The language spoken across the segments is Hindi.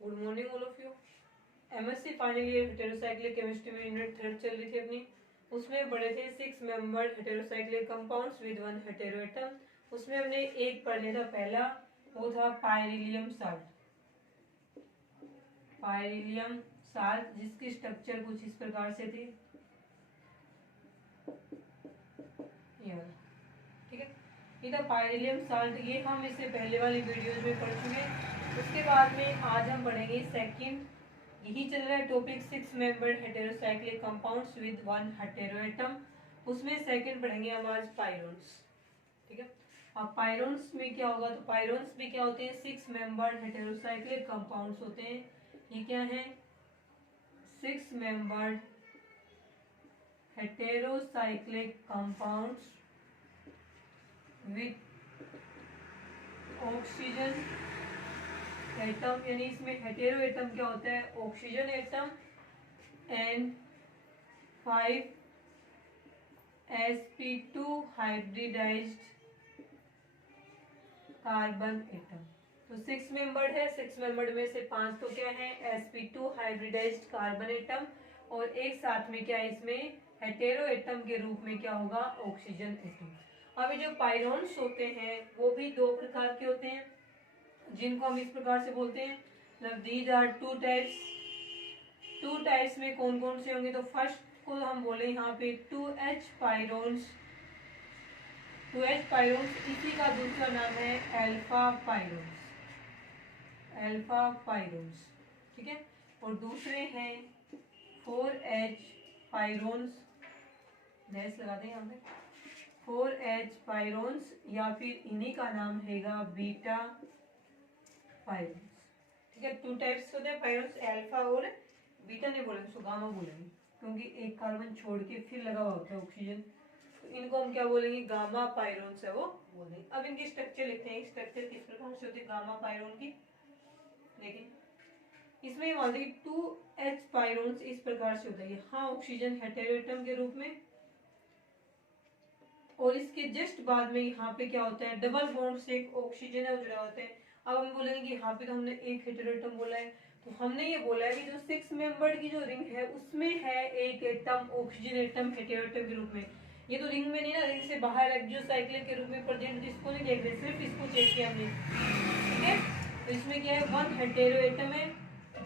Good morning all of you. MSc final year heterocyclic chemistry में यूनिट 3 चल रही थी अपनी। उसमें पढ़े थे 6 membered heterocyclic compounds with 1 heteroatom. उसमें हमने एक पढ़ लिया था पहला, वो था पायरिलियम साल्ट। पायरिलियम साल्ट जिसकी स्ट्रक्चर कुछ इस प्रकार से थी, ठीक है। ये था पायरिलियम साल्ट, ये हम इससे पहले वाली वीडियोज में पढ़ चुके हैं। उसके बाद में आज हम पढ़ेंगे सेकंड, यही चल रहा है topic 6 membered heterocyclic compounds with 1 heteroatom. उसमें सेकंड पढ़ेंगे हम आज पायरोन्स, ठीक है। अब पायरोन्स में क्या होगा, तो पायरोन्स भी क्या होते हैं, 6 मेंबर्ड हेटेरोसाइक्लिक कंपाउंड्स होते हैं। ये क्या है, 6 membered heterocyclic compounds with oxygen atom, यानी इसमें हेटेरो एटम क्या होता है, oxygen atom and 5 sp2 hybridised carbon atom. तो 6 मेंबर्ड है, 6 मेंबर्ड में से 5 तो क्या है, sp2 हाइब्रिडाइज्ड कार्बन एटम, और एक साथ में क्या है, इसमें हेटेरो एटम के रूप में क्या होगा, ऑक्सीजन एटम। अब ये जो पायरोन्स होते हैं वो भी दो प्रकार के होते हैं, जिनको हम इस प्रकार से बोलते हैं, मतलब these are two types. Two types में कौन कौन से होंगे, तो फर्स्ट को हम बोले यहाँ पे 2H पायरोन्स। 2H पायरोन्स, इसी का दूसरा नाम है अल्फा पायरोन्स। अल्फा पायरोन्स, ठीक है। और दूसरे हैं 4H पायरोन्स, गैस लगा दें यहाँ पे, 4H पायरोन्स, या फिर इन्हीं का नाम रहेगा बीटा पायरोन्स, ठीक है। टू टाइप्स होते हैं पायरोन्स, अल्फा और बीटा नहीं बोलेंगे, उसको गामा बोलेंगे, क्योंकि एक कार्बन छोड़ के फिर लगा हुआ होता है ऑक्सीजन, तो इनको हम क्या बोलेंगे, गामा पायरोन्स है वो बोलेंगे। अब इनकी स्ट्रक्चर लिखते हैं, स्ट्रक्चर किस प्रकार से होती है गामा पायरोन की, लेकिन इसमें मान लीजिए 2H पायरोन्स इस प्रकार से होता है, यहाँ ऑक्सीजन हेटेरोएटम के रूप में, और इसके जस्ट बाद में यहाँ पे क्या होता है, डबल बॉन्ड से एक ऑक्सीजन है जुड़ा होता है। अब हम बोलेंगे कि यहाँ पे तो हमने एक हेटेरोएटम बोला है, तो हमने ये बोला है कि जो 6 मेंबर्ड की जो रिंग है उसमें है एक एटम ऑक्सीजन एटम हेटेरोएटम के रूप में। ये तो रिंग में नहीं ना, रिंग से बाहर एक्सोसाइक्लिक के रूप में प्रेजेंट, इसको नहीं देख रहे, सिर्फ इसको चेक किया हमने, ठीक है। तो इसमें क्या है, 1 हेटेरोएटम है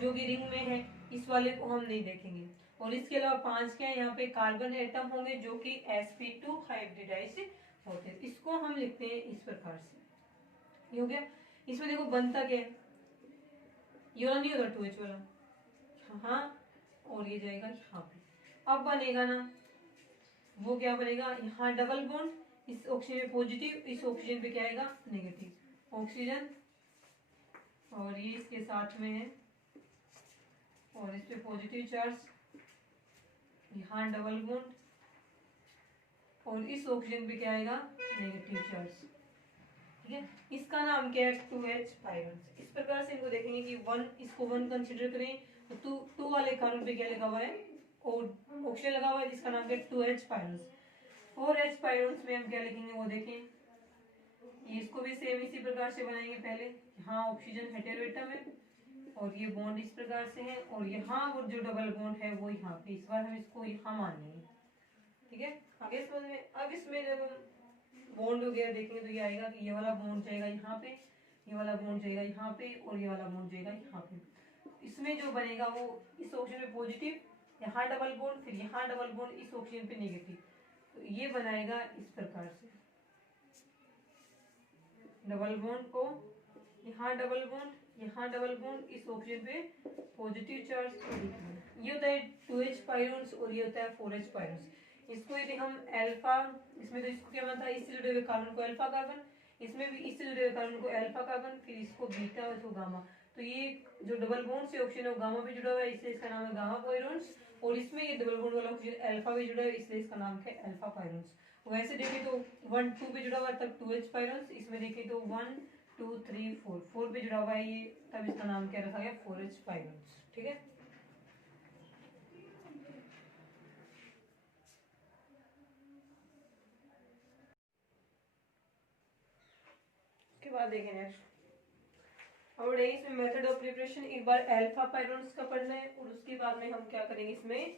जो कि रिंग में है, इस वाले को हम नहीं देखेंगे। और इसके अलावा 5 क्या है, यहाँ पे कार्बन एटम होंगे जो कि sp2 हाइब्रिडाइज्ड होते हैं। इसको हम लिखते हैं इस प्रकार से, ये हो गया। इसमें देखो बनता क्या है, ये वाला नहीं होगा 2H वाला, हाँ, और ये जाएगा यहाँ पे। अब बनेगा ना, वो क्या बनेगा, यहाँ डबल बॉन्ड, इस ऑक्सीजन पे पॉजिटिव, इस ऑक्सीजन पे क्या आएगा, नेगेटिव ऑक्सीजन, और ये इसके साथ में है, और इस पे पॉजिटिव चार्ज, यहाँ डबल बॉन्ड, और इस ऑक्सीजन पे क्या आएगा, नेगेटिव चार्ज, ठीक है। इसका नाम क्या है, 2H पायरोन्स। इस प्रकार से इनको देखेंगे कि 1, इसको 1 कंसीडर करें, तो 2 वाले कार्बन पे क्या लगा हुआ है, और ऑक्सीजन लगा हुआ है, जिसका नाम क्या है 2H पायरोन्स। 4H पायरोन्स में हम क्या लिखेंगे वो देखें, ये इसको भी सेम इसी प्रकार से बनाएंगे। पहले यहाँ ऑक्सीजन हेटेरोएटम है, और ये बॉन्ड इस प्रकार से है, और यहाँ वो जो डबल बॉन्ड है वो यहाँ पे, इस बार हम इसको यहाँ मान लेंगे, ठीक है। आगे समझ में। अब इसमें जब हम बॉन्ड वगैरह देखेंगे तो ये आएगा कि ये वाला बॉन्ड जाएगा यहाँ पे, ये वाला बॉन्ड जाएगा यहाँ पे, और ये वाला बॉन्ड जाएगा यहाँ पे। इसमें जो बनेगा वो इस ऑक्सीजन पे पॉजिटिव, यहाँ डबल बॉन्ड, फिर यहाँ डबल बॉन्ड, इस ऑक्सीजन पे नेगेटिव, तो ये बनाएगा इस प्रकार से, डबल बॉन्ड को यहाँ डबल बॉन्ड, यहाँ डबल बॉन्ड, इस ऑक्सीजन पे पॉजिटिव चार्ज। ये होता है 2H पायरोन्स, और ये होता है 4H पायरोन्स। इसको यदि हम अल्फा, इसमें तो इसको क्या बनता है, इससे जुड़े हुए कार्बन को अल्फा कार्बन, इसमें भी इससे जुड़े हुए कार्बन को अल्फा कार्बन, फिर इसको बीटा और इसको गामा। तो ये जो डबल बॉन्ड से ऑक्सीजन है वो गामा भी जुड़ा हुआ है, इसलिए इसका नाम है गामा पायरोन्स, और इसमें ये डबल बॉन्ड वाला ऑक्सीजन अल्फा भी जुड़ा है, इसलिए इसका नाम है अल्फा पायरोन्स। वैसे देखें तो 1 2 पे जुड़ा हुआ है तब 2H पायरोन्स, इसमें देखें तो 1 2 3 4 4 पे जुड़ा हुआ है ये, तब इसका नाम क्या रखा गया, 4H पायरोन्स, ठीक है। उसके बाद देखें नेक्स्ट, अब बढ़ेंगे इसमें मेथड ऑफ प्रिपरेशन। एक बार अल्फा पायरोन्स का पढ़ना है और उसके बाद में हम क्या करेंगे इसमें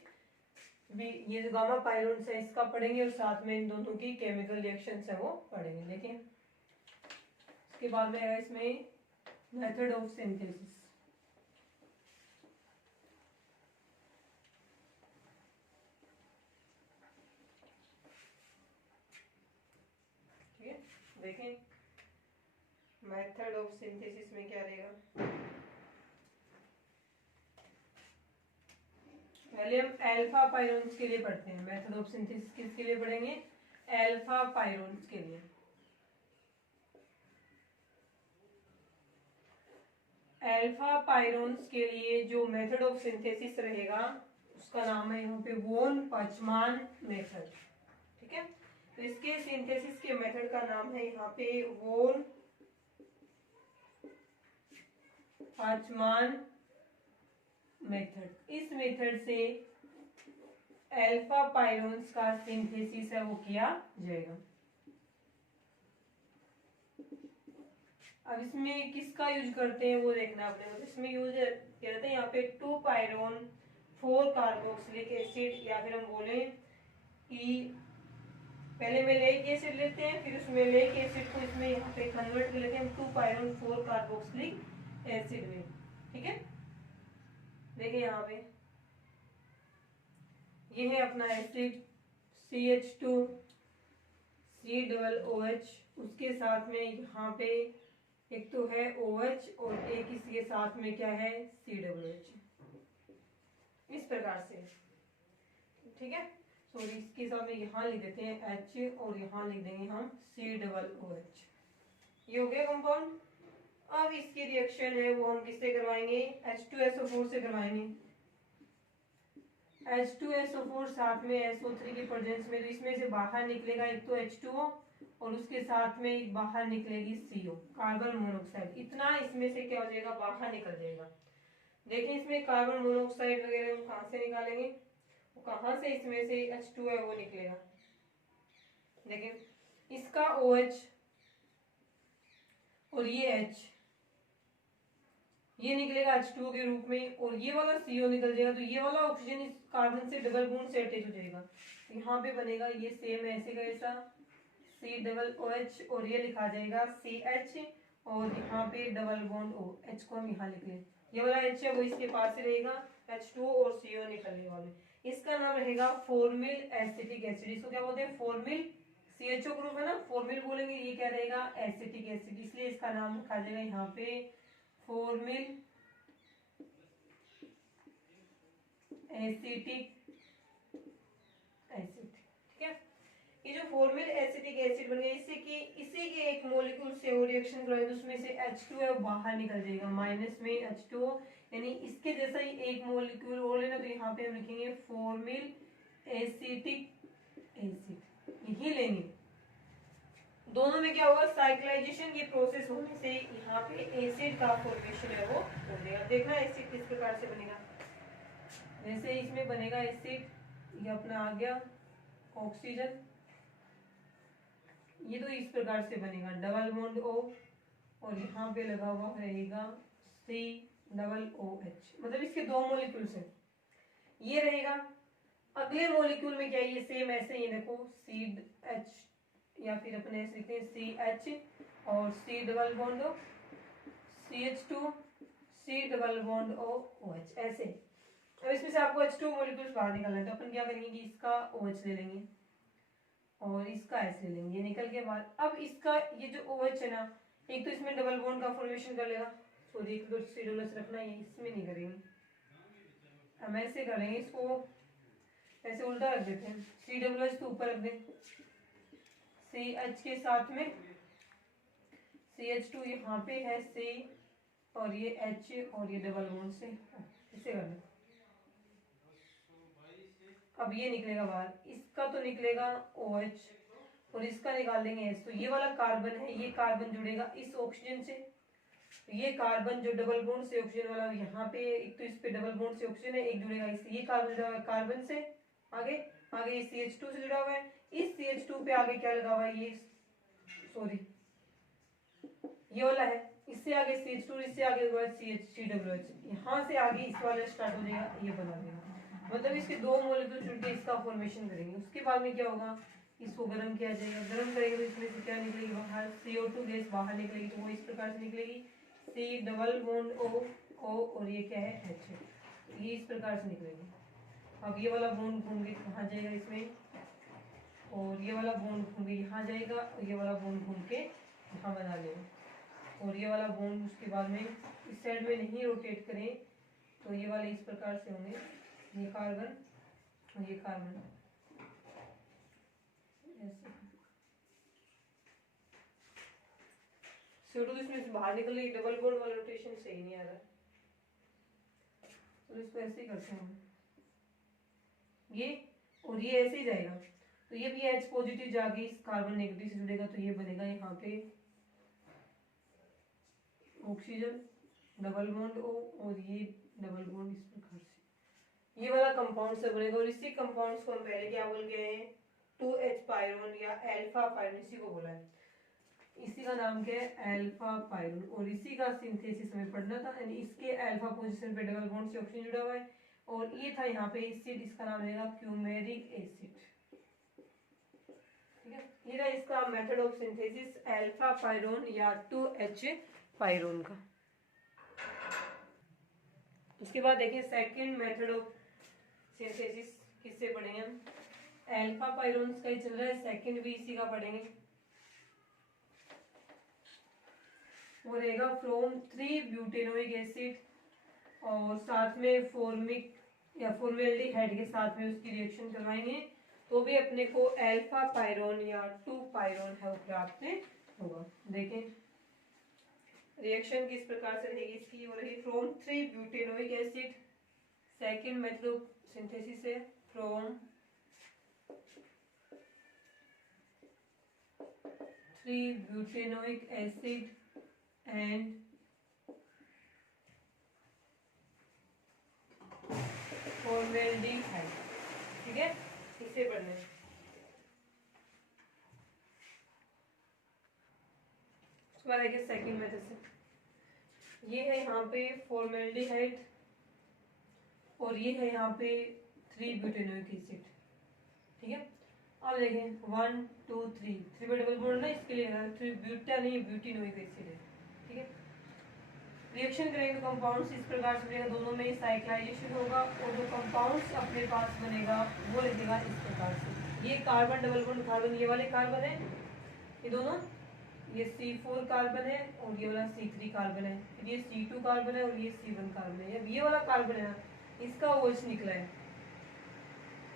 भी ये जो गामा पायरोन्स है इसका पढ़ेंगे और साथ में इन दोनों की केमिकल रिएक्शंस है वो पढ़ेंगे। देखिए इसके बाद में है इसमें मेथड ऑफ सिंथेसिस। ठीक है, देखें मेथड ऑफ सिंथेसिस में क्या रहेगा। पहले हम अल्फा पायरोन्स के लिए पढ़ते हैं। मेथड ऑफ सिंथेसिस किसके लिए पढ़ेंगे? अल्फा पायरोन्स के लिए। अल्फा पायरोन्स के लिए जो मेथड ऑफ सिंथेसिस रहेगा उसका नाम है यहाँ पे वोन पाचमान मेथड। ठीक है, तो इसके सिंथेसिस के मेथड का नाम है यहाँ पे वोन पाचमान मेथड। इस मेथड से अल्फा पायरोन्स का सिंथेसिस है वो किया जाएगा। अब इसमें किसका यूज करते हैं वो देखना आपने। मतलब इसमें यूज करते हैं यहाँ पे 2 पायरोन 4 कार्बोक्सिलिक एसिड, या फिर हम बोले कि पहले में लेइक एसिड लेते हैं फिर उसमें लेइक एसिड को इसमें यहाँ पे कन्वर्ट कर लेते हैं 2 पायरोन 4 कार्बोक्सिलिक एसिड में। ठीक है, देखिए यहाँ पे ये है अपना एसिड CH2 COOH, उसके साथ में यहाँ पे एक तो है OH और एक इसके साथ में क्या है COOH, इस प्रकार से। ठीक है, सॉरी इसके साथ में यहाँ लिख देते हैं H और यहाँ लिख देंगे हम COOH। ये हो गया कंपाउंड। अब इसकी रिएक्शन है वो हम किससे करवाएंगे? H2SO4 से करवाएंगे। H2SO4 साथ में SO3 की प्रेजेंस में, तो इसमें से बाहर निकलेगा एक तो H2O और उसके साथ में एक बाहर निकलेगी CO, कार्बन मोनोऑक्साइड। इतना इसमें से क्या हो जाएगा, बाहर निकल जाएगा। देखिए इसमें कार्बन मोनोऑक्साइड वगैरह हम कहाँ से निकालेंगे, वो कहाँ से इसमें से H2 है वो निकलेगा। देखिए इसका OH और ये H, ये निकलेगा H2O के रूप में और ये वाला CO निकल जाएगा, तो ये वाला ऑक्सीजन इस कार्बन से डबल बॉन्ड से अटैच हो जाएगा। यहाँ पे बनेगा ये सेम ऐसे का ऐसा COOH और ये लिखा जाएगा CH और यहाँ पे डबल बॉन्ड O, H को हम यहाँ लिख लें। ये वाला H है वो इसके पास ही रहेगा, H2O और CO निकलने वाले। इसका नाम रहेगा फॉर्मिल एसिटिक एसिड। इसको क्या बोलते हैं? फॉर्मिल, CHO ग्रुप है ना, फॉर्मिल बोलेंगे, ये क्या रहेगा? एसिटिक एसिड, इसलिए इसका नाम रखा जाएगा यहाँ पे फॉर्मिल एसिटिक एसिड। ठीक है, ये जो फॉर्मिल एसिटिक एसिड बन गया, इससे कि इसी के एक मॉलिक्यूल से वो रिएक्शन कराएंगे तो उसमें से H2 है वो बाहर निकल जाएगा, माइनस में H2O, यानी इसके जैसा ही एक मॉलिक्यूल और लेना, तो यहाँ पे हम लिखेंगे फॉर्मिल एसिटिक एसिड, यही लेंगे। दोनों में क्या होगा, साइक्लाइजेशन की प्रोसेस होने से यहाँ पे एसिड का फॉर्मेशन है वो हो जाएगा। देखना एसिड किस प्रकार से बनेगा। जैसे इसमें बनेगा एसिड, ये अपना आ गया ऑक्सीजन, ये तो इस प्रकार से बनेगा डबल बॉन्ड O और यहाँ पे लगा हुआ रहेगा COOH, मतलब इसके 2 मॉलिक्यूल्स हैं, ये रहेगा। अगले मॉलिक्यूल में क्या है, ये सेम ऐसे ही देखो CH, या फिर अपने ऐसे लिखते हैं CH और C double bond O, CH2 C double bond O OH, ऐसे। अब इसमें से आपको H2 मॉलिक्यूल्स बाहर निकालना है, तो अपन क्या करेंगे कि इसका OH ले लेंगे और इसका S ले लेंगे, ये निकल के बाद अब इसका ये जो OH है ना, एक तो इसमें डबल बॉन्ड का फॉर्मेशन कर लेगा, सॉरी एक तो C डबल S रखना है, इसमें नहीं करेंगे, हम ऐसे करेंगे, इसको ऐसे उल्टा रख देते हैं, C डबल S तो ऊपर रख दें, CH के साथ में CH2 यहाँ पे है C और ये H और ये डबल बॉन्ड से इसे कर दें। अब ये निकलेगा बाहर, इसका तो निकलेगा OH और इसका निकाल देंगे H, तो ये वाला कार्बन है, ये कार्बन जुड़ेगा इस ऑक्सीजन से, तो ये कार्बन जो डबल बॉन्ड से ऑक्सीजन वाला यहाँ पे, एक तो इस पे डबल बॉन्ड से ऑक्सीजन है, एक जुड़ेगा इससे, ये कार्बन जुड़ा हुआ है कार्बन से, आगे आगे CH2 से जुड़ा हुआ है, इस CH2 पे आगे क्या लगा हुआ है, ये सॉरी ये वाला है, इस इससे आगे CH2, इससे आगे CH3COH, यहाँ से आगे इस वाला स्टार्ट हो जाएगा, ये बना देगा। मतलब इसके दो मॉलिक्यूल चुन के इसका फॉर्मेशन करेंगे। उसके बाद में क्या होगा, इसको गर्म किया जाएगा। गर्म करेंगे तो इसमें से क्या निकलेगी बाहर, CO2 गैस बाहर निकलेगी। तो वो इस प्रकार से निकलेगी, C डबल बॉन्ड O और ये क्या है H, ये इस प्रकार से निकलेगी। अब ये वाला बॉन्ड घूम के कहाँ जाएगा इसमें, और ये वाला बॉन्ड घूम के यहाँ जाएगा, और ये वाला बॉन्ड घूम के यहाँ बना लेगा। और ये वाला बॉन्ड उसके बाद में इस साइड में नहीं रोटेट करें तो ये वाले इस प्रकार से होंगे, ये कार्बन और ये कार्बन ऐसे। CO2 इसमें से बाहर निकल गई, डबल बॉन्ड वाला रोटेशन सही नहीं आ रहा, तो इसको ऐसे ही करते हैं ये, और ये ऐसे ही जाएगा। तो ये भी H पॉजिटिव जाके इस कार्बन नेगेटिव से जुड़ेगा, तो ये बनेगा यहाँ पे ऑक्सीजन डबल बॉन्ड O, और ये डबल बॉन्ड इस प्रकार से ये वाला कंपाउंड से बनेगा। और इसी कंपाउंड्स को हम पहले क्या बोल गए हैं, 2H पायरोन या अल्फा पायरोन, इसी को बोला है। इसी का नाम क्या है, अल्फा पायरोन। और इसी का सिंथेसिस हमें पढ़ना था, यानी इसके अल्फा पोजीशन पे डबल बॉन्ड से ऑक्सीजन जुड़ा हुआ है, और ये था यहाँ पे एसिड, इसका नाम रहेगा क्यूमेरिक एसिड। ठीक है, ये रहा इसका method of synthesis alpha pyrone या 2H पायरोन का। उसके बाद देखिए सेकंड मेथड ऑफ सिंथेसिस किससे पढ़ेंगे हम, अल्फा पायरोन का ही चल रहा है, सेकंड भी इसी का पढ़ेंगे। वो रहेगा फ्रॉम 3 ब्यूटेनोइक एसिड, और साथ में फॉर्मिक या फॉर्मेल्डिहाइड के साथ में उसकी रिएक्शन करवाएंगे, तो भी अपने को अल्फा पायरोन या 2 पायरोन है वो प्राप्त होगा। देखें रिएक्शन किस प्रकार से रहेगी इसकी, वो रही from 3 butenoic acid, second method of synthesis है from 3 butenoic acid and formaldehyde. ठीक है, इसे पढ़ना है। उसके बाद देखिए सेकंड मेथड से, ये है यहाँ पे फॉर्मेल्डिहाइड, और ये है यहाँ पे 3 ब्यूटेनोइक एसिड। ठीक है, अब देखें 1 2 3 3 पे डबल बॉन्ड ना, इसके लिए 3 ब्यूटा नहीं ब्यूटेनोइक एसिड है। ठीक है, रिएक्शन करेंगे तो कंपाउंड्स इस प्रकार से बनेगा, दोनों में साइक्लाइजेशन होगा, और जो कंपाउंड्स अपने पास बनेगा वो लिखेगा इस प्रकार से। ये कार्बन डबल बॉन्ड कार्बन, ये वाले कार्बन है, ये दोनों, ये C4 कार्बन है और ये वाला C3 कार्बन है, फिर ये C2 कार्बन है और ये C1 कार्बन है। अब ये वाला कार्बन है ना, इसका OH निकला है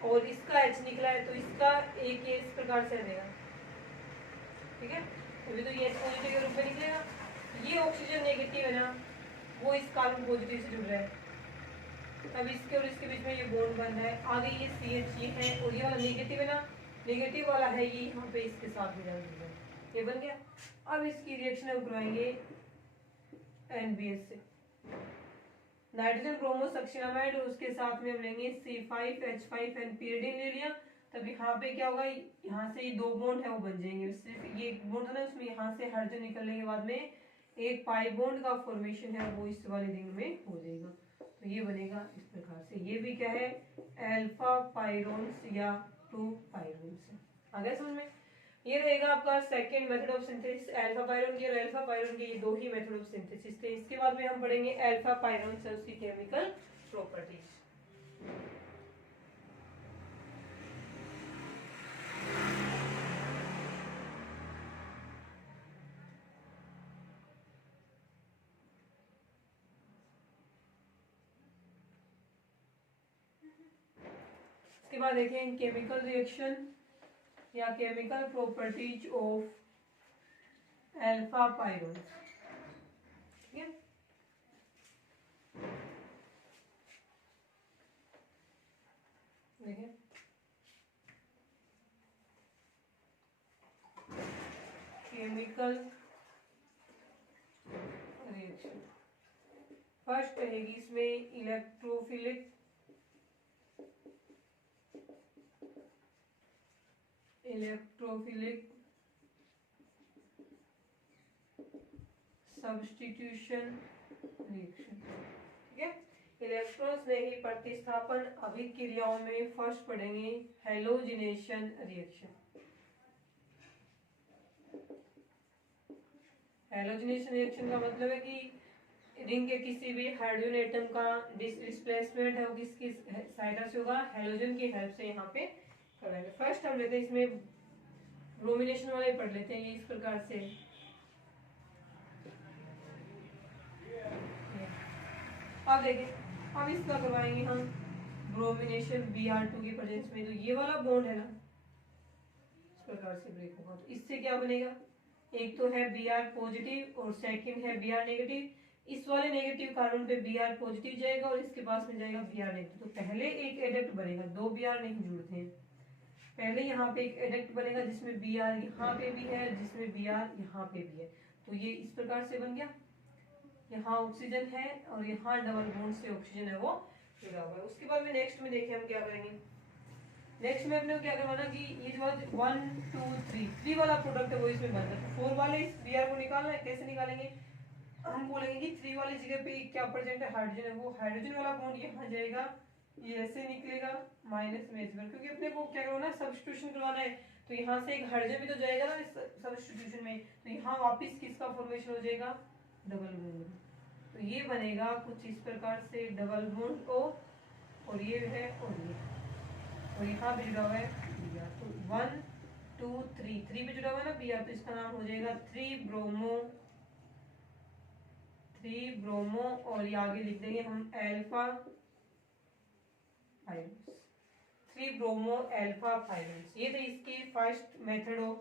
और इसका H निकला है, तो इसका एक ये इस प्रकार से रहेगा। ठीक है, अभी तो ये H पॉजिटिव के रूप में निकलेगा। ये ऑक्सीजन नेगेटिव है ना, वो इस कार्बन पॉजिटिव से जुड़ रहा है, अब इसके और इसके बीच में ये बॉन्ड बन रहा है। आगे ये CH है और ये वाला नेगेटिव है ना, नेगेटिव वाला है ये यहाँ पे इसके साथ में जाकर जुड़ रहा है, ये बन गया। अब इसकी रिएक्शन हम करवाएंगे NBS से, नाइट्रोजन ब्रोमोसक्सिनामाइड, और उसके साथ में हम लेंगे C5H5 एंड pyridine ले लिया। तब यहाँ पे क्या होगा, यहाँ से ये 2 बॉन्ड है वो बन जाएंगे, सिर्फ ये एक बॉन्ड है ना उसमें यहाँ से हाइड्रोजन निकलने के बाद में एक पाई बॉन्ड का फॉर्मेशन है वो इस वाले रिंग में हो जाएगा। तो ये बनेगा इस प्रकार से, ये भी क्या है अल्फा पायरोन्स या 2 पायरोन्स है। आ गया समझ में, ये रहेगा आपका second method of synthesis alpha pyrone की, और अल्फा पायरोन के ये 2 ही मेथड ऑफ सिंथेसिस थे। इसके बाद में हम पढ़ेंगे अल्फा पायरोन से उसकी केमिकल प्रॉपर्टीज। इसके बाद देखें केमिकल रिएक्शन या chemical properties of alpha pyrone. ठीक है, देखें केमिकल रिएक्शन फर्स्ट रहेगी इसमें इलेक्ट्रोफिलिक सब्स्टिट्यूशन रिएक्शन। ठीक है, इलेक्ट्रॉन्स में ही प्रतिस्थापन अभिक्रियाओं में फर्स्ट पढ़ेंगे हेलोजिनेशन रिएक्शन। हेलोजिनेशन रिएक्शन का मतलब है कि रिंग के किसी भी हाइड्रोजन एटम का डिस्प्लेसमेंट है वो किसकी सहायता से होगा, हेलोजन की हेल्प से यहाँ पे कराएंगे। फर्स्ट हम लेते हैं इसमें ब्रोमिनेशन वाले पढ़ लेते हैं, ये इस प्रकार से। अब देखिए, अब इसका करवाएंगे हम ब्रोमिनेशन Br2 की प्रेजेंस में, तो ये वाला बॉन्ड है ना इस प्रकार से ब्रेक होगा, तो इससे क्या बनेगा, एक तो है Br पॉजिटिव और सेकंड है Br नेगेटिव। इस वाले नेगेटिव कार्बन पे Br पॉजिटिव जाएगा और इसके पास में जाएगा Br नेगेटिव। तो पहले एक एडक्ट बनेगा, दो Br नहीं जुड़ते हैं, पहले यहाँ पे एक एडक्ट बनेगा जिसमें Br यहाँ पे भी है, जिसमें Br यहाँ पे भी है। तो ये इस प्रकार से बन गया, यहाँ ऑक्सीजन है और यहाँ डबल बॉन्ड से ऑक्सीजन है वो जुड़ा हुआ है। उसके बाद में नेक्स्ट में देखिए हम क्या करेंगे, नेक्स्ट में अपने को क्या करवाना कि ये जो 1 2 3 वाला प्रोडक्ट है वो इसमें बन जाता है। 4 वाले इस Br को निकालना है, कैसे निकालेंगे, हम बोलेंगे कि 3 वाली जगह पे क्या प्रेजेंट है, हाइड्रोजन है, वो हाइड्रोजन वाला बॉन्ड यहाँ जाएगा, ये ऐसे निकलेगा माइनस में इस बार, क्योंकि अपने को क्या करवाना है, सब्स्टिट्यूशन करवाना है। तो यहाँ से एक हाइड्रोजन भी तो जाएगा ना इस सब्स्टिट्यूशन में, तो यहाँ वापिस किसका फॉर्मेशन हो जाएगा, डबल बॉन्ड। तो ये बनेगा कुछ इस प्रकार से डबल बॉन्ड O, और ये है और यहाँ पे जुड़ा हुआ है Br। तो 1 2 3 पे जुड़ा हुआ है ना Br, तो इसका नाम हो जाएगा 3 ब्रोमो और ये आगे लिख देंगे हम alpha finals, 3 bromo alpha finals. ये तो इसकी first method of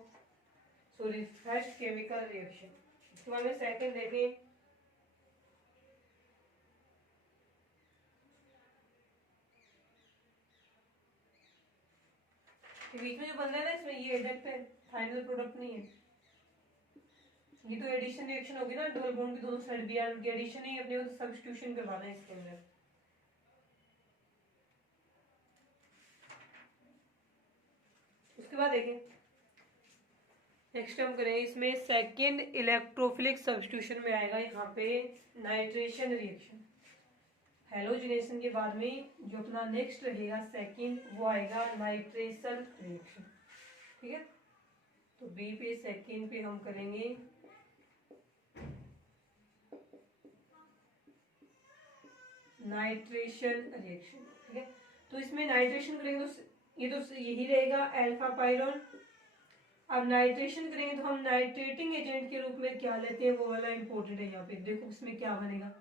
first chemical reaction. इसके बाद में सेकंड देखें, बीच में जो बन रहा है ना इसमें ये एडक्ट है, फाइनल प्रोडक्ट नहीं है। ये तो एडिशन रिएक्शन होगी ना, डबल बॉन्ड की दोनों साइड Br की एडिशन ही अपने को तो सब्स्टिट्यूशन करवाना है इसके अंदर। उसके बाद देखें नेक्स्ट हम करेंगे इसमें सेकंड इलेक्ट्रोफिलिक सब्स्टिट्यूशन में आएगा यहाँ पे नाइट्रेशन रिएक्शन। हेलोजिनेशन के बाद में जो अपना नेक्स्ट रहेगा सेकंड वो आएगा नाइट्रेशन रिएक्शन। ठीक है, तो बी पे सेकंड पे हम करेंगे नाइट्रेशन रिएक्शन। ठीक है, तो इसमें नाइट्रेशन करेंगे तो ये तो यही रहेगा अल्फा पाइरोन। अब नाइट्रेशन करेंगे तो हम नाइट्रेटिंग एजेंट के रूप में क्या लेते हैं वो वाला इंपॉर्टेंट है। यहाँ पे देखो इसमें क्या बनेगा,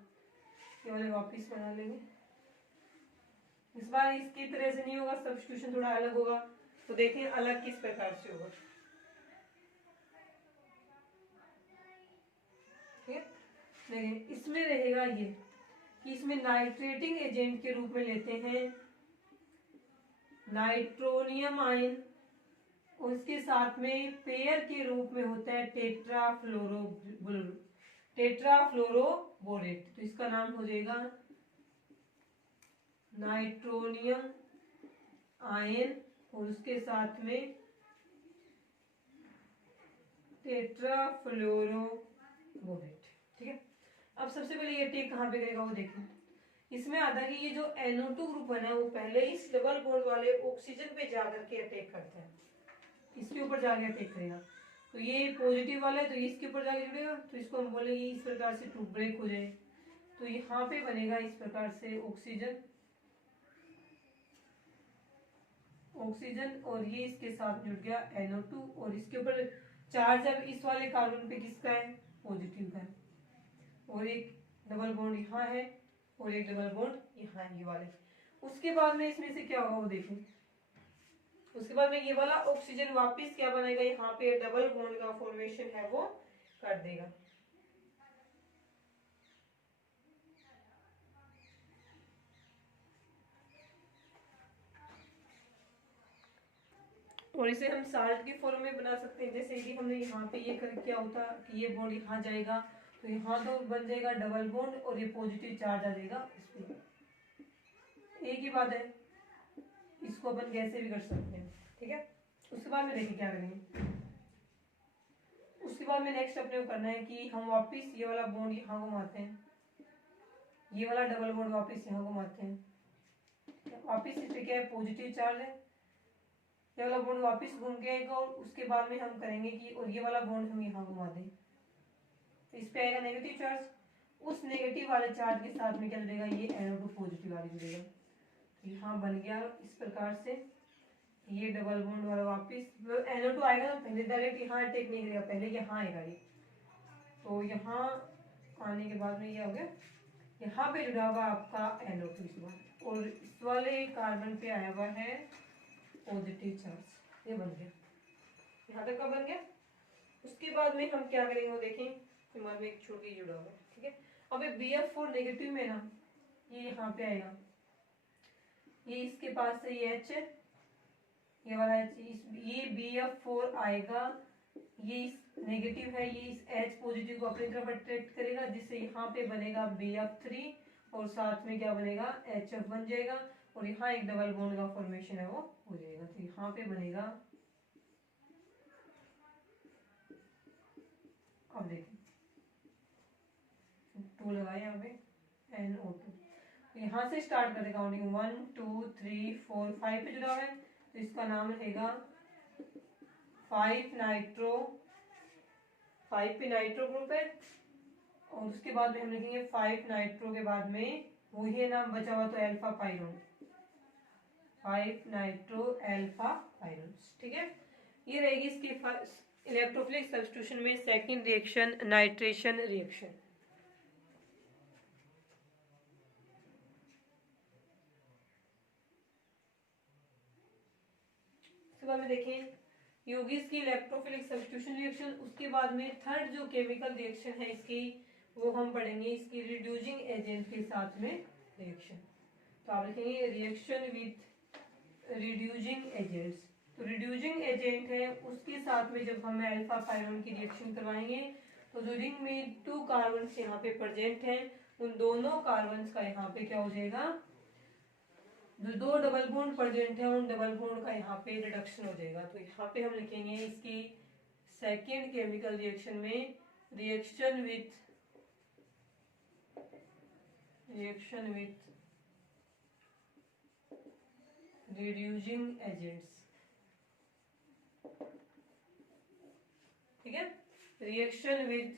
ये वाले वापिस बना लेंगे। इस बार इसकी तरह से नहीं होगा, सब्स्टिट्यूशन थोड़ा अलग होगा, तो देखें अलग किस प्रकार से होगा। ठीक है, देखिए इसमें रहेगा ये कि इसमें नाइट्रेटिंग एजेंट के रूप में लेते हैं नाइट्रोनियम आयन, और उसके साथ में पेयर के रूप में होता है टेट्राफ्लोरोबोरेट। तो इसका नाम हो जाएगा नाइट्रोनियम आयन और उसके साथ में टेट्राफ्लोरोबोरेट। ठीक है, अब सबसे पहले ये अटैक कहाँ पे करेगा वो देखें। इसमें आता है कि ये जो NO2 ग्रुप है ना वो पहले इस डबल बॉन्ड वाले ऑक्सीजन पे जाकर के अटैक करता है, इसके ऊपर जाके अटैक करेगा। तो ये पॉजिटिव वाला है तो इसके ऊपर जाके जुड़ेगा, तो इसको हम बोलेंगे इस प्रकार से टू ब्रेक हो जाए। तो यहाँ पे बनेगा इस प्रकार से ऑक्सीजन और ये इसके साथ जुड़ गया NO2, और इसके ऊपर चार्ज अब इस वाले कार्बन पे किसका है, पॉजिटिव का है, और एक डबल बॉन्ड यहाँ है और एक डबल बॉन्ड यहाँ है ये वाले। उसके बाद में इसमें से क्या होगा वो देखें। उसके बाद में ये वाला ऑक्सीजन वापस क्या बनाएगा, यहाँ पे डबल बॉन्ड का फॉर्मेशन है वो कर देगा। और इसे हम साल्ट की फॉर्म में बना सकते हैं, जैसे कि हमने यहाँ पे ये कर क्या होता कि ये बॉन्ड यहाँ जाएगा तो यहाँ तो बन जाएगा डबल बॉन्ड और ये पॉजिटिव चार्ज आ जाएगा इस पे। एक ही बात है, इसको अपन कैसे भी कर सकते हैं। ठीक है, उसके बाद में देखिए क्या करेंगे। उसके बाद में नेक्स्ट अपने को करना है कि हम वापस ये वाला बॉन्ड यहाँ घुमाते हैं, ये वाला डबल बॉन्ड वापस यहाँ घुमाते हैं, वापस इस पे क्या है पॉजिटिव चार्ज है, ये वाला बॉन्ड वापस घूम के आएगा और उसके बाद में हम करेंगे कि और ये वाला बॉन्ड हम यहाँ घुमा दें, तो इस पे आएगा नेगेटिव चार्ज, उस नेगेटिव वाले चार्ज के साथ में क्या जुड़ेगा ये NO2 पॉजिटिव वाली जुड़ेगा, तो यहाँ बन गया इस प्रकार से ये डबल बॉन्ड वाला वापस NO2 आएगा ना, पहले डायरेक्ट यहाँ अटैक नहीं करेगा, पहले यहाँ आएगा ये, तो यहाँ आने के बाद में ये हो गया, यहाँ पे जुड़ा हुआ आपका NO2 इस बार, और इस वाले कार्बन पे आया हुआ है पॉजिटिव चार्ज, ये बन गया, यहाँ तक का बन गया। उसके बाद में हम क्या करेंगे वो देखें, हमारे में एक छोटी जुड़ा हुआ है, ठीक है। अब ये BF4 नेगेटिव में ना ये यहाँ पे आएगा, ये इसके पास से ये H है, ये वाला H, ये BF4 आएगा, ये नेगेटिव है, ये इस H पॉजिटिव को अपनी तरफ अट्रैक्ट करेगा, जिससे यहाँ पे बनेगा BF3 और साथ में क्या बनेगा HF बन जाएगा, और यहाँ एक डबल बॉन्ड का फॉर्मेशन है वो हो जाएगा, तो यहाँ पे बनेगा, अब देखिए 2 लगाए यहाँ पे NO2, तो यहाँ से स्टार्ट करें काउंटिंग 1 2 3 4 5 पे जुड़ा हुआ है, तो इसका नाम रहेगा 5 नाइट्रो, 5 पे नाइट्रो ग्रुप है, और उसके बाद में हम लिखेंगे 5 नाइट्रो के बाद में वही नाम बचा हुआ तो अल्फा पाइरोन, 5 नाइट्रो अल्फा पाइरोन, ठीक है। ये रहेगी इसकी इलेक्ट्रोफिलिक सब्स्टिट्यूशन में सेकंड रिएक्शन, नाइट्रेशन रिएक्शन। इसके बाद में देखें यौगिक की इलेक्ट्रोफिलिक सब्स्टिट्यूशन रिएक्शन, उसके बाद में थर्ड जो केमिकल रिएक्शन है इसकी वो हम पढ़ेंगे इसकी रिड्यूसिंग एजेंट के साथ में रिएक्शन, तो आप लिखेंगे रिएक्शन विथ रिड्यूसिंग एजेंट्स, तो रिड्यूसिंग एजेंट है उसके साथ में जब हम अल्फा पाइरोन की रिएक्शन करवाएंगे तो जो रिंग में 2 कार्बन यहाँ पे प्रेजेंट हैं उन दोनों कार्बन का यहाँ पे क्या हो जाएगा, जो 2 डबल बॉन्ड प्रेजेंट है उन डबल बॉन्ड का यहाँ पे रिडक्शन हो जाएगा, तो यहाँ पे हम लिखेंगे इसकी सेकेंड केमिकल रिएक्शन में रिएक्शन विथ रिड्यूसिंग एजेंट्स, ठीक है, रिएक्शन विथ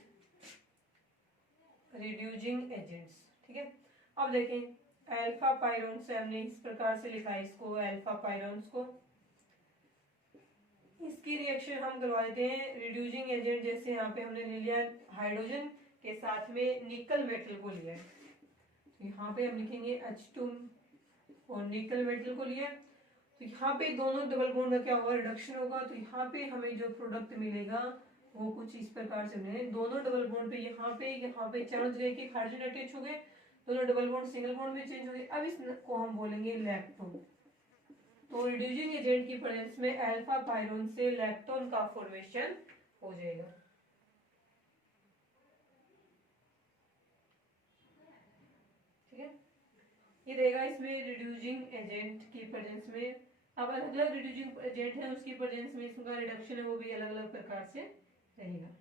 रिड्यूसिंग एजेंट्स, ठीक है। अब देखें अल्फा पाइरोन से हमने इस प्रकार से लिखा है इसको, अल्फा पाइरोन्स को, इसकी रिएक्शन हम करवा देते हैं रिड्यूसिंग एजेंट, जैसे यहाँ पे हमने ले लिया हाइड्रोजन के साथ में निकल मेटल को लिया है, तो यहाँ पे हम लिखेंगे H2 और निकल मेटल को लिया, तो यहाँ पे दोनों डबल बॉन्ड का क्या होगा रिडक्शन होगा, तो यहाँ पे हमें जो प्रोडक्ट मिलेगा वो कुछ इस प्रकार से मिलेगा, दोनों डबल बॉन्ड पे यहाँ पे चारों जगह के हाइड्रोजन अटैच हो गए, दोनों डबल बॉन्ड सिंगल बॉन्ड में चेंज हो गए, अब इसको हम बोलेंगे लैक्टोन, तो रिड्यूसिंग एजेंट की प्रेजेंस में अल्फा पाइरोन से लैक्टोन का फॉर्मेशन हो जाएगा, ठीक है। ये रहेगा इसमें रिड्यूसिंग एजेंट की प्रेजेंस में, अब अलग अलग रिड्यूसिंग एजेंट है उसकी प्रेजेंस में इसका रिडक्शन है वो भी अलग अलग प्रकार से रहेगा।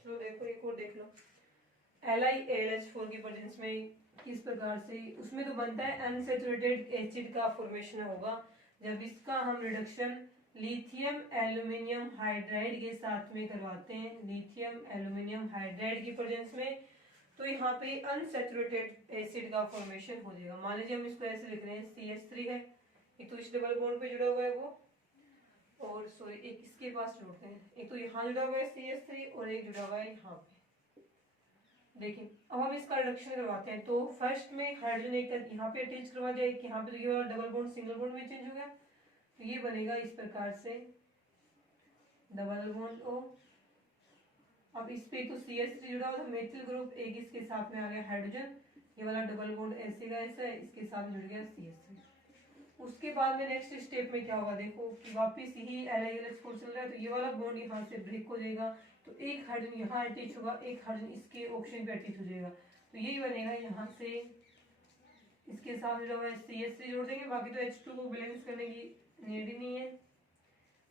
चलो देखो एक और देख लो, LiAlH4 की प्रेजेंस में किस प्रकार से उसमें तो बनता है अनसैचुरेटेड एसिड का फॉर्मेशन होगा, जब इसका हम रिडक्शन लिथियम एल्यूमिनियम हाइड्राइड के साथ में करवाते हैं, लिथियम एल्यूमिनियम हाइड्राइड की प्रेजेंस में, तो यहाँ पे अनसैचुरेटेड एसिड का फॉर्मेशन हो जाएगा। मान लीजिए हम इसको ऐसे लिख रहे हैं CH3 है, एक तो इस डबल बॉन्ड पे जुड़ा हुआ है वो, और सॉरी एक इसके पास जोड़ते हैं, एक तो यहाँ जुड़ा हुआ है CH3 और एक जुड़ा हुआ है यहाँ पे, देखिए अब हम इसका रिडक्शन करवाते हैं, तो फर्स्ट में हाइड्रोजन एक यहाँ पे अटैच करवा दिया, एक यहाँ पे, तो ये वाला डबल बॉन्ड सिंगल बॉन्ड में चेंज हो गया, तो ये बनेगा इस प्रकार से डबल बॉन्ड O, अब इस पे तो CH3 जुड़ा हुआ था मेथिल ग्रुप, एक इसके साथ में आ गया हाइड्रोजन, ये वाला डबल बॉन्ड ऐसे का ऐसा है, इसके साथ जुड़ गया CH3, उसके बाद में नेक्स्ट स्टेप में क्या होगा, देखो कि वापस यही एल फोर्स चल रहा है, तो ये वाला बॉन्ड यहाँ से ब्रेक हो जाएगा, तो एक हाइड्रोजन यहाँ अटैच होगा, एक हाइड्रोजन इसके ऑक्सीजन पे अटैच हो जाएगा, तो यही बनेगा यहाँ से इसके साथ जो है CH3 जोड़ देंगे, बाकी तो H2 को बैलेंस करने की नीड ही नहीं है,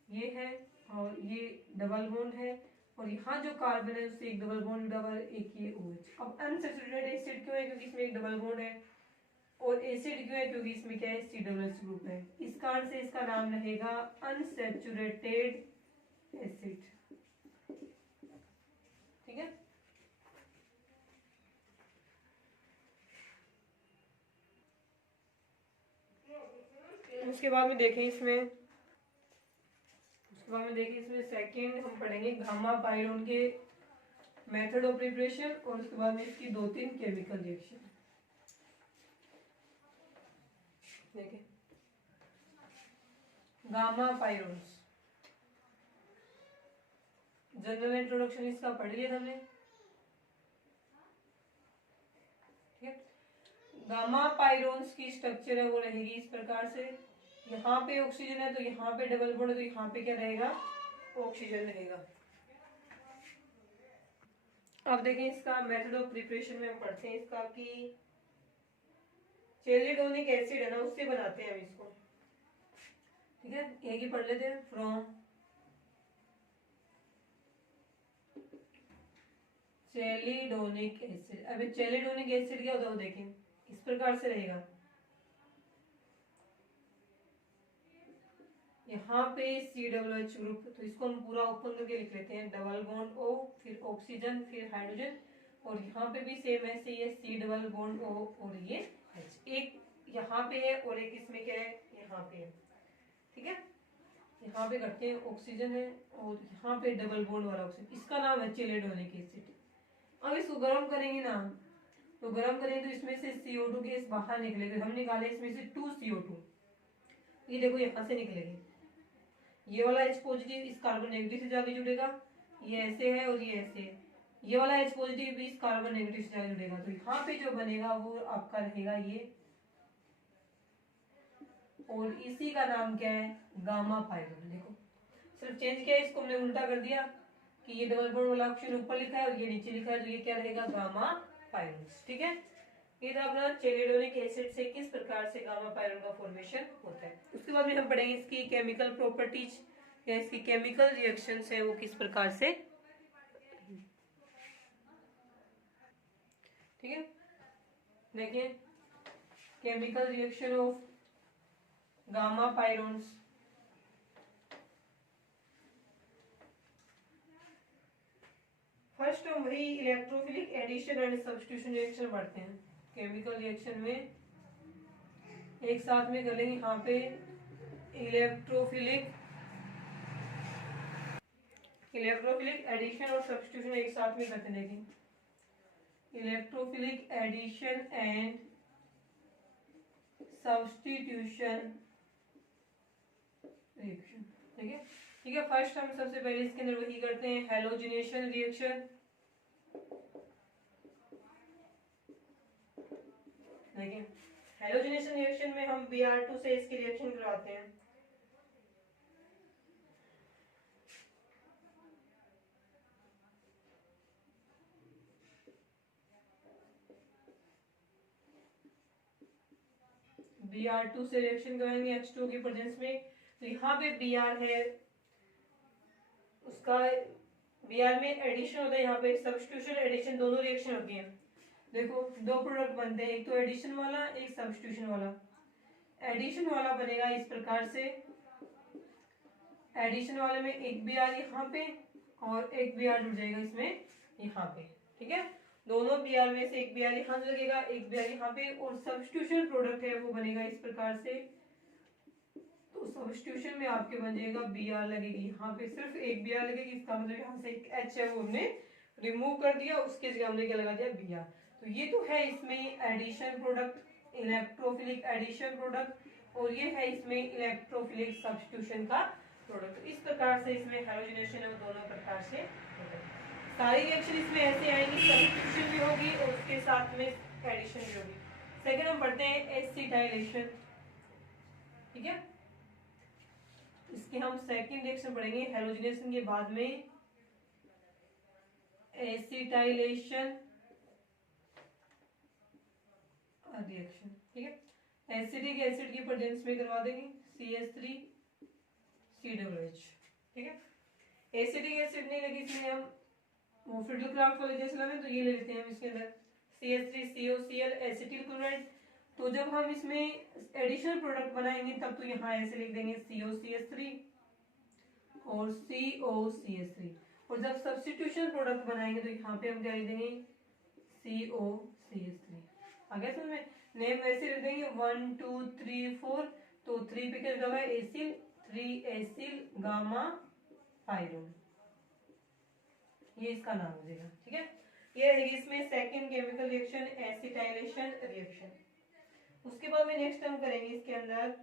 ये है और ये डबल बॉन्ड है, और यहाँ जो कार्बन है उससे एक डबल बॉन्ड जुड़ा हुआ है, एक ये OH। अब अनसैचुरेटेड एसिड क्यों है, क्योंकि इसमें एक डबल बॉन्ड है, और एसिड क्यों है, क्योंकि इसमें क्या है C+H ग्रुप है, इस कारण से इसका नाम रहेगा अनसैचुरेटेड एसिड। ठीक है, उसके बाद में देखें इसमें सेकंड हम पढ़ेंगे गामा पायरोन के मेथड ऑफ प्रिपरेशन, और उसके बाद में इसकी 2-3 केमिकल रिएक्शन। देखें गामा पायरोन्स, जनरल इंट्रोडक्शन इसका पढ़ लिया हमने। ठीक है, गामा पायरोन्स की स्ट्रक्चर है वो रहेगी इस प्रकार से, यहाँ पे ऑक्सीजन है तो यहाँ पे डबल बॉन्ड है, तो यहाँ पे क्या रहेगा, ऑक्सीजन रहेगा। अब देखें इसका मेथड ऑफ प्रिपरेशन में हम पढ़ते हैं इसका कि चेलिडोनिक एसिड है ना, उससे बनाते हैं हम इसको। ठीक है, एक ही पढ़ लेते हैं, फ्रॉम चेलिडोनिक एसिड। अभी चेलिडोनिक एसिड क्या होता है वो देखें, इस प्रकार से रहेगा, यहाँ पे CH ग्रुप, तो इसको हम पूरा ओपन करके लिख लेते हैं, डबल बॉन्ड O, फिर ऑक्सीजन, फिर हाइड्रोजन, और यहाँ पे भी सेम ऐसे ही है, C डबल बॉन्ड O और ये H, एक यहाँ पे है और एक इसमें क्या है, यहाँ पे है। ठीक है, यहाँ पे करते हैं ऑक्सीजन है और यहाँ पे डबल बॉन्ड वाला ऑक्सीजन, इसका नाम है चेलिडोनिक एसिड। अब इसको गर्म करेंगे ना, तो गर्म करेंगे तो इसमें से CO2 गैस बाहर निकलेगी, हम निकाले इसमें से 2 CO2, ये देखो यहाँ से निकलेगी, ये वाला H पॉजिटिव इस कार्बन नेगेटिव से जाके जुड़ेगा, ये ऐसे है और ये ऐसे है, ये वाला H पॉजिटिव भी इस कार्बन नेगेटिव से जाके जुड़ेगा, तो यहाँ पे जो बनेगा वो आपका रहेगा ये, और इसी का नाम क्या है, गामा पायरोन। देखो सिर्फ चेंज किया है, इसको हमने उल्टा कर दिया कि ये डबल बॉन्ड वाला ऑप्शन ऊपर लिखा है और ये नीचे लिखा है, तो ये क्या रहेगा, गामा पायरोन। ठीक है, ये था अपना चेलिडोनिक एसिड से किस प्रकार से गामा पायरोन का फॉर्मेशन होता है। उसके बाद में हम पढ़ेंगे इसकी केमिकल प्रॉपर्टीज या इसकी केमिकल रिएक्शंस है वो किस प्रकार से। ठीक है, देखिए chemical reaction of gamma pyrones. First हम वही electrophilic addition and substitution reaction पढ़ते हैं। केमिकल रिएक्शन में एक साथ में कर लेंगे, यहाँ पे इलेक्ट्रोफिलिक एडिशन और सब्स्टिट्यूशन एक साथ में करते हैं। Electrophilic addition and substitution reaction. ठीक है, फर्स्ट हम सबसे पहले इसके अंदर वही करते हैं, हैलोजिनेशन रिएक्शन। देखिए हैलोजिनेशन रिएक्शन में हम Br2 से इसकी रिएक्शन करवाते हैं। Br2 से रिएक्शन कराएंगे H2 की प्रेजेंस में, तो यहाँ पे Br है, उसका Br में एडिशन होता है, यहाँ पे सब्स्टिट्यूशन एडिशन दोनों रिएक्शन होती हैं। देखो दो प्रोडक्ट बनते हैं, एक तो एडिशन वाला एक सब्स्टिट्यूशन वाला। एडिशन वाला बनेगा इस प्रकार से, एडिशन वाले में एक Br यहाँ पे और एक Br जुड़ जाएगा इसमें यहाँ पे। ठीक है, दोनों Br में से एक Br यहाँ लगेगा, एक Br यहाँ पे, और सब्स्टिट्यूशन प्रोडक्ट है वो बनेगा इस प्रकार से। तो सब्स्टिट्यूशन में आपके बन जाएगा Br लगेगी, यहाँ पे सिर्फ एक Br लगेगी, इसका मतलब यहाँ से एक H है वो हमने रिमूव कर दिया, उसके जगह हमने क्या लगा दिया Br। तो ये तो है इसमें addition product, electrophilic addition product, और ये है इसमें इलेक्ट्रोफिलिक सब्स्टिट्यूशन का प्रोडक्ट। इस प्रकार से इसमें हैलोजिनेशन है वो दोनों प्रकार से होता है। सारी रिएक्शन इसमें ऐसे आएंगी, सब्स्टिट्यूशन भी होगी और उसके साथ में एडिशन भी होगी। सेकंड हम पढ़ते हैं एसिटाइलेशन। ठीक है। इसके हम सेकंड रिएक्शन पढ़ेंगे हेलोजिनेशन के बाद में एसिटाइलेशन रिएक्शन। ठीक है, एसिटिक एसिड की प्रेजेंस में करवा देंगे CH3COOH। ठीक है, एसिटिक एसिड नहीं लगी इसमें हम वो फिल्डक्राफ्ट वाले जैसे लगे तो ये ले लेते हैं हम इसके अंदर CH3COCl एसिटिल क्लोराइड। तो जब हम इसमें एडिशनल प्रोडक्ट बनाएंगे तब तो यहाँ ऐसे लिख देंगे COCH3 और COCH3, और जब सब्स्टिट्यूशन प्रोडक्ट बनाएंगे तो यहाँ पे हम क्या लिख देंगे COCH3। आगे समझ में, नेम वैसे लिख देंगे 1 2 3 4, तो 3 पे क्या लिखा हुआ है एसिल, 3 एसिल गामा पायरोन, ये इसका नाम हो जाएगा। ठीक है, ये रहेगी इसमें second chemical reaction acetylation reaction. उसके बाद में नेक्स्ट हम करेंगे इसके अंदर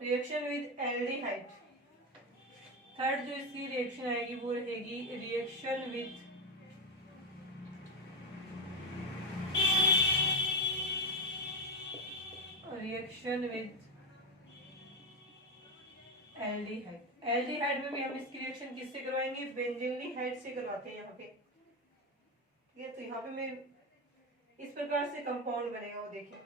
रिएक्शन विद एल्डिहाइड। थर्ड जो इसकी रिएक्शन आएगी वो रहेगी रिएक्शन विद एल्डिहाइड। एल्डिहाइड में भी हम इसकी रिएक्शन किससे करवाएंगे, बेंजील्डिहाइड से करवाते हैं यहाँ पे। ठीक है, तो यहाँ पे मैं इस प्रकार से कंपाउंड बनेगा, वो देखिए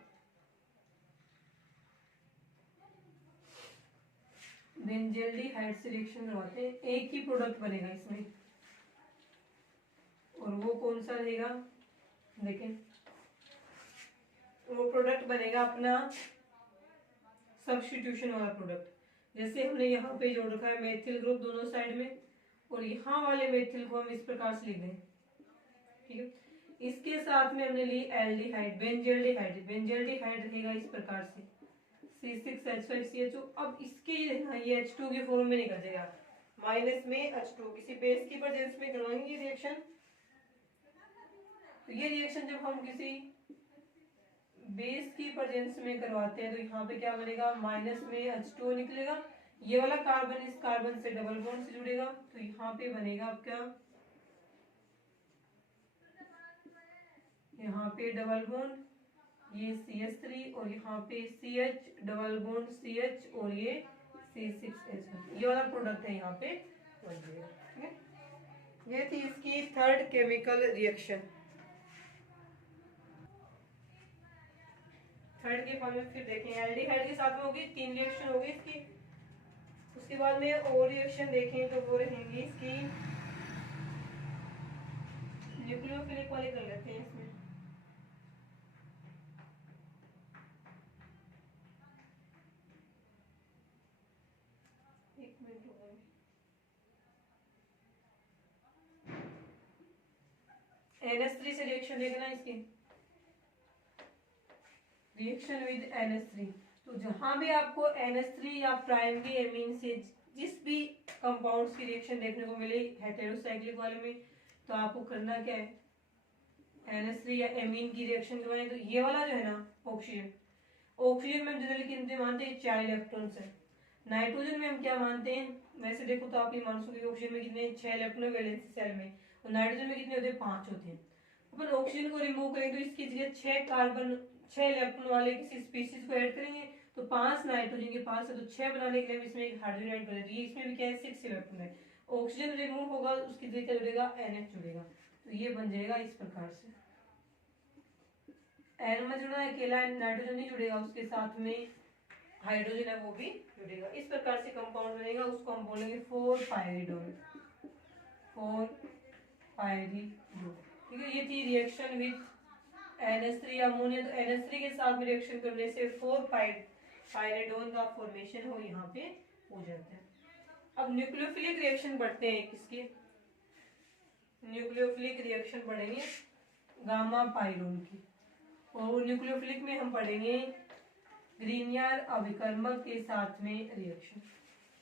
बेंजील्डिहाइड से रिएक्शन करवाते हैं, एक ही प्रोडक्ट बनेगा इसमें, और वो कौन सा रहेगा देखें, वो प्रोडक्ट बनेगा अपना सब्स्टिट्यूशन वाला प्रोडक्ट। जैसे हमने यहाँ पे जोड़ रखा है मेथिल ग्रुप दोनों साइड में, और यहाँ वाले मेथिल को हम इस प्रकार से लिख दें। ठीक है, इसके साथ में हमने ली एल्डिहाइड बेंजील्डिहाइड, बेंजील्डिहाइड रहेगा इस प्रकार से C6H5CHO। अब इसके ये H2 के फॉर्म में निकल जाएगा, माइनस में H2 किसी बेस की प्रेजेंस में करवाएंगे रिएक्शन। तो ये रिएक्शन जब हम किसी बेस की प्रेजेंस में करवाते हैं तो यहाँ पे क्या बनेगा, माइनस में H2 निकलेगा, ये वाला कार्बन इस कार्बन से डबल बॉन्ड से जुड़ेगा, तो यहाँ पे बनेगा आपका यहाँ पे डबल बॉन्ड, ये CH3 और यहाँ पे CH डबल बॉन्ड CH और ये C6H1, ये वाला प्रोडक्ट है यहाँ पे बन जाएगा। ठीक है, ये थी इसकी थर्ड केमिकल रिएक्शन। थर्ड के फॉर्म में फिर देखें, एल्डिहाइड के साथ में होगी 3 रिएक्शन होगी इसकी। उसके बाद में और रिएक्शन देखें तो वो रहेंगी इसकी न्यूक्लियोफिलिक वाले कर लेते हैं इसमें। एक मिनट होगा, NH3 से रिएक्शन देखना इसकी, रिएक्शन विद NH3। तो जहां भी आपको NH3 या प्राइमरी एमीन से जिस भी कंपाउंड्स की रिएक्शन देखने को मिले हेटेरोसाइक्लिक वाले में, तो आपको करना क्या है, NH3 या एमीन की रिएक्शन करवाएं। तो ये वाला जो है ना ऑक्सीजन, ऑक्सीजन में हम जनरली कितने मानते हैं 4 इलेक्ट्रॉन्स है। नाइट्रोजन में हम क्या मानते हैं, वैसे देखो तो आप ये मान सकते ऑक्सीजन में कितने 6 इलेक्ट्रॉन वैलेंसी सेल में, और नाइट्रोजन में कितने होते हैं 5 होते हैं। अपन ऑक्सीजन को रिमूव करें तो इसकी जगह 6 इलेक्ट्रॉन वाले किसी स्पीशीज को ऐड करेंगे, तो 5 नाइट्रोजन के पास है, तो 6 बनाने के लिए इसमें एक हाइड्रोजन ऐड कर दिए, इसमें भी क्या है 6 इलेक्ट्रॉन है। ऑक्सीजन रिमूव होगा उसकी जगह क्या जुड़ेगा NH जुड़ेगा, तो ये बन जाएगा इस प्रकार से। N में जुड़ा है अकेला, नाइट्रोजन नहीं जुड़ेगा, उसके साथ में हाइड्रोजन है वो भी जुड़ेगा। इस प्रकार से कंपाउंड बनेगा, उसको हम बोलेंगे 4-पाइरिडोन, 4-पाइरिडोन। ठीक है, ये थी रिएक्शन विद NH3 अमोनिया। तो NH3 के साथ में रिएक्शन करने से 4-पाइरिडोन का फॉर्मेशन हो यहाँ पे हो जाता है। अब न्यूक्लियोफिलिक रिएक्शन बढ़ते हैं किसकी, न्यूक्लियोफिलिक रिएक्शन पढ़ेंगे गामा पाइरोन की, और न्यूक्लियोफिलिक में हम पढ़ेंगे ग्रीनियर अभिकर्मक के साथ में रिएक्शन।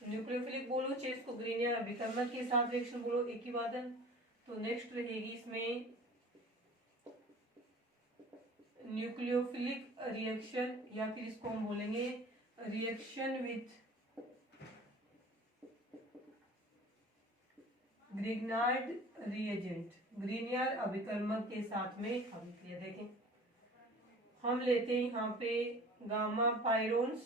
न्यूक्लियोफिलिक बोलो चाहे इसको ग्रीनियर अभिकर्मक के साथ रिएक्शन बोलो, एक ही बात है। तो नेक्स्ट रहेगी इसमें न्यूक्लियोफिलिक रिएक्शन, या फिर इसको हम बोलेंगे रिएक्शन विथ ग्रिग्नार्ड रिएजेंट, ग्रीनियर अभिकर्मक के साथ में अभिक्रिया। देखें हम लेते हैं यहाँ पे गामा पायरोन्स,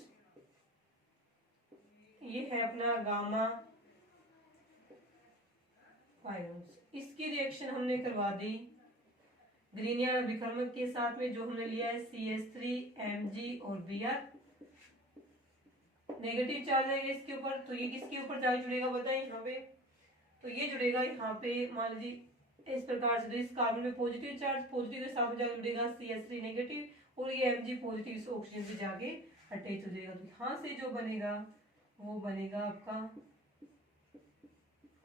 ये है अपना गामा पायरोन्स। इसकी रिएक्शन हमने करवा दी ग्रीनियर अभिकर्मक के साथ में, जो हमने लिया है CH3 और Br। नेगेटिव चार्ज है इसके ऊपर, तो ये किसके ऊपर जाके जुड़ेगा बताएं यहाँ पे, तो ये जुड़ेगा यहाँ पे मान लीजिए इस प्रकार से, तो इस कार्बन में पॉजिटिव चार्ज, पॉजिटिव के साथ में जाके जुड़ेगा CH3 नेगेटिव और ये Mg पॉजिटिव से ऑक्सीजन से जाके अटैच हो जाएगा। तो यहाँ से जो बनेगा वो बनेगा आपका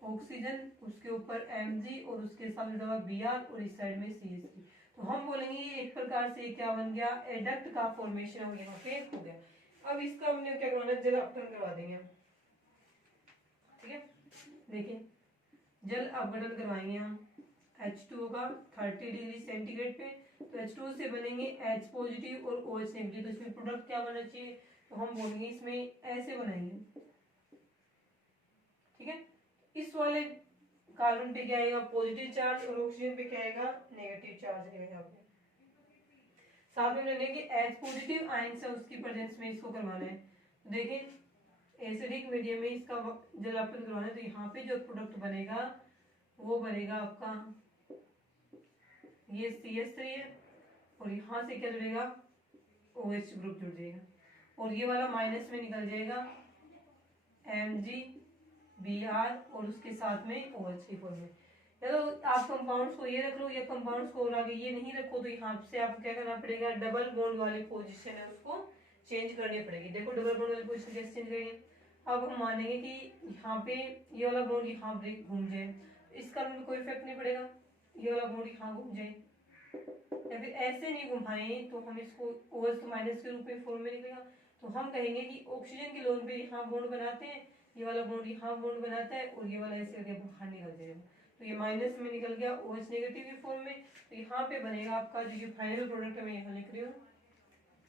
ऑक्सीजन, उसके ऊपर Mg और उसके साथ जुड़ा Br और इस साइड में CH3। तो हम बोलेंगे ये एक प्रकार से क्या बन गया, एडक्ट का फॉर्मेशन यहाँ पे हो गया। अब इसका हमने क्या करवाना है, जल अपघटन करवा देंगे, ठीक है। देखिए जल अपघटन करवाएंगे हम H2O का 30 डिग्री सेंटीग्रेड पे, तो H2O से बनेंगे H पॉजिटिव और OH नेगेटिव। तो इसमें प्रोडक्ट क्या बनना चाहिए, तो हम बोलेंगे इसमें ऐसे बनाएंगे, ठीक है। इस वाले कार्बन पे क्या आएगा पॉजिटिव चार्ज और ऑक्सीजन पे क्या आएगा नेगेटिव चार्ज है यहाँ पे। साथ में लेने के H पॉजिटिव आयन से उसकी प्रेजेंस में इसको करवाना है। तो देखें एसिडिक मीडियम में इसका जल अपघटन करवाना है, तो यहाँ पे जो प्रोडक्ट बनेगा वो बनेगा आपका ये CH3 है और यहाँ से क्या जुड़ेगा OH ग्रुप जुड़ जाएगा और ये वाला माइनस में निकल जाएगा Mg Br और उसके साथ में OH की फॉर्म में। चलो आप कंपाउंड्स को ये रख लो या कंपाउंड्स को और आगे ये नहीं रखो, तो यहाँ से आपको क्या करना पड़ेगा, डबल बॉन्ड वाली पोजीशन है उसको चेंज करनी पड़ेगी। देखो डबल बॉन्ड वाली पोजीशन कैसे चेंज करेंगे, अब हम मानेंगे कि यहाँ पे ये वाला बॉन्ड यहाँ ब्रेक घूम जाए, इसका कोई इफेक्ट नहीं पड़ेगा, ये वाला बॉन्ड यहाँ घूम जाए, या फिर ऐसे नहीं घुमाए तो हम इसको OH माइनस के रूप में फॉर्म में निकलेगा। तो हम कहेंगे कि ऑक्सीजन के लोन पे यहाँ बॉन्ड बनाते हैं, ये वाला बॉन्ड यहाँ बॉन्ड बनाता है और ये वाला ऐसे करके बाहर निकल जाएगा, तो ये माइनस में निकल गया OH नेगेटिव के फॉर्म में। तो यहाँ पे बनेगा आपका जो फाइनल प्रोडक्ट है मैं यहाँ लिख रही हूँ,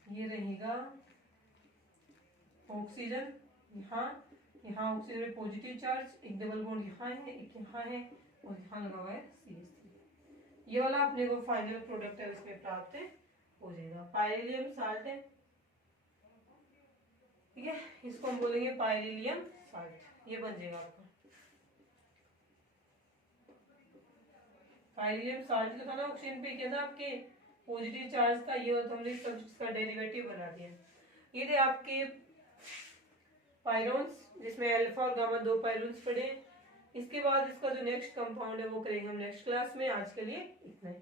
ये रहेगा ऑक्सीजन, यहाँ यहाँ ऑक्सीजन में पॉजिटिव चार्ज, एक डबल बॉन्ड यहाँ है एक यहाँ है और यहाँ लगा हुआ है CH3। ये वाला अपने को फाइनल प्रोडक्ट है उसमें प्राप्त हो जाएगा, पाइरिलियम साल्ट है, ठीक है। इसको हम बोलेंगे पाइरिलियम साल्ट, ये बन जाएगा आपका पाइरिलियम साल्ट। जो था ना ऑक्सीजन पे क्या था आपके पॉजिटिव चार्ज था, ये तो हमने इसका डेरिवेटिव बना दिया। ये थे आपके पायरोन्स जिसमें अल्फा और गामा दो पायरोन्स पड़े। इसके बाद इसका जो नेक्स्ट कंपाउंड है वो करेंगे हम नेक्स्ट क्लास में। आज के लिए इतना ही।